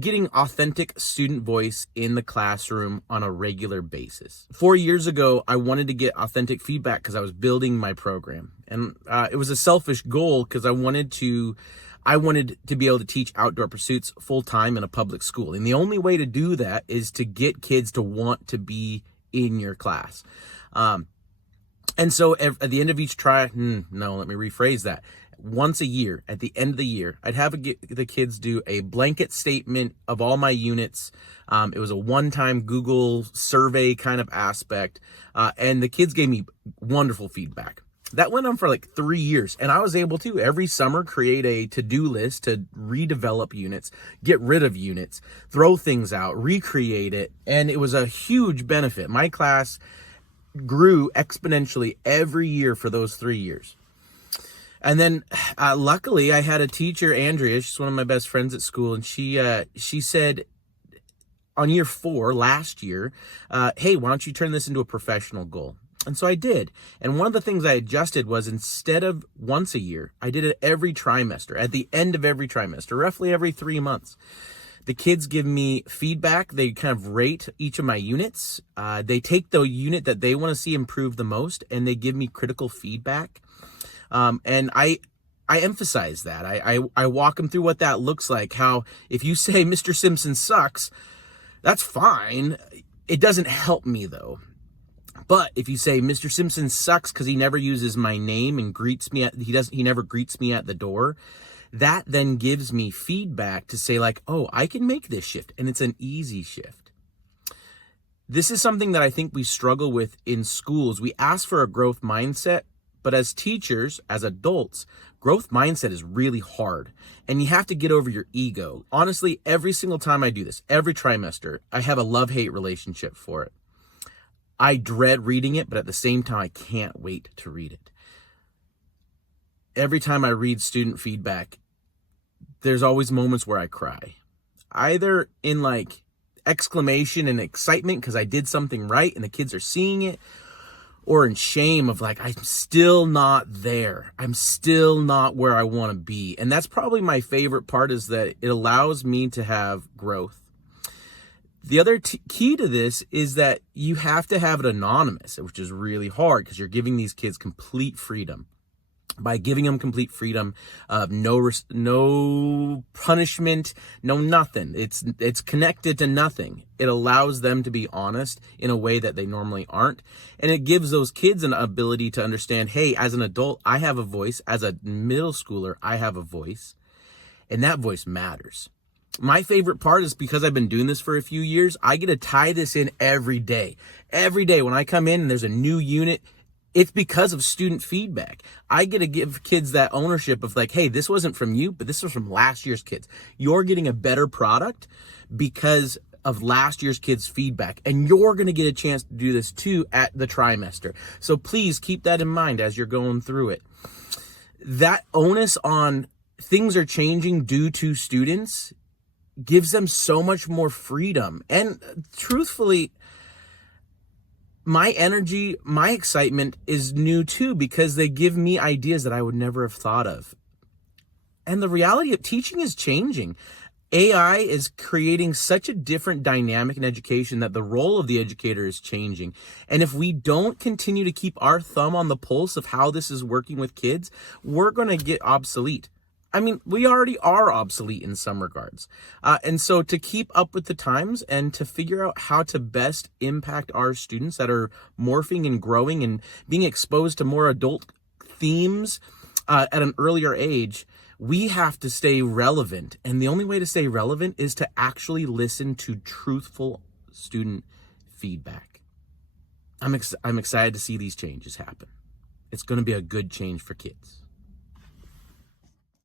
getting authentic student voice in the classroom on a regular basis. 4 years ago, I wanted to get authentic feedback because I was building my program. And it was a selfish goal because I wanted to be able to teach outdoor pursuits full time in a public school. And the only way to do that is to get kids to want to be in your class. And so at the end of each let me rephrase that. Once a year, at the end of the year, I'd have the kids do a blanket statement of all my units. It was a one-time Google survey kind of aspect. And the kids gave me wonderful feedback. That went on for like 3 years. And I was able to every summer create a to-do list to redevelop units, get rid of units, throw things out, recreate it. And it was a huge benefit. My class grew exponentially every year for those 3 years. And then luckily I had a teacher, Andrea, she's one of my best friends at school. And she said on year 4 last year, hey, why don't you turn this into a professional goal? And so I did. And one of the things I adjusted was instead of once a year, I did it every trimester, at the end of every trimester, roughly every 3 months. The kids give me feedback. They kind of rate each of my units. They take the unit that they want to see improve the most, and they give me critical feedback. And I emphasize that. I walk them through what that looks like. How if you say Mr. Simpson sucks, that's fine. It doesn't help me though. But if you say Mr. Simpson sucks because he never uses my name and he never greets me at the door, that then gives me feedback to say like, oh, I can make this shift, and it's an easy shift. This is something that I think we struggle with in schools. We ask for a growth mindset, but as teachers, as adults, growth mindset is really hard, and you have to get over your ego. Honestly, every single time I do this, every trimester, I have a love-hate relationship for it. I dread reading it, but at the same time, I can't wait to read it. Every time I read student feedback, there's always moments where I cry, either in like exclamation and excitement because I did something right and the kids are seeing it, or in shame of like, I'm still not there. I'm still not where I want to be. And that's probably my favorite part, is that it allows me to have growth. The other key to this is that you have to have it anonymous, which is really hard because you're giving these kids complete freedom. By giving them complete freedom of no punishment, no nothing. It's connected to nothing. It allows them to be honest in a way that they normally aren't. And it gives those kids an ability to understand, hey, as an adult, I have a voice. As a middle schooler, I have a voice. And that voice matters. My favorite part is because I've been doing this for a few years, I get to tie this in every day. Every day when I come in and there's a new unit, it's because of student feedback. I get to give kids that ownership of like, hey, this wasn't from you, but this was from last year's kids. You're getting a better product because of last year's kids' feedback. And you're going to get a chance to do this too at the trimester. So please keep that in mind as you're going through it. That onus on things are changing due to students gives them so much more freedom. And truthfully, my energy, my excitement is new too, because they give me ideas that I would never have thought of. And the reality of teaching is changing. AI is creating such a different dynamic in education that the role of the educator is changing. And if we don't continue to keep our thumb on the pulse of how this is working with kids, we're going to get obsolete. I mean, we already are obsolete in some regards. And so to keep up with the times and to figure out how to best impact our students that are morphing and growing and being exposed to more adult themes at an earlier age, we have to stay relevant. And the only way to stay relevant is to actually listen to truthful student feedback. I'm excited to see these changes happen. It's going to be a good change for kids.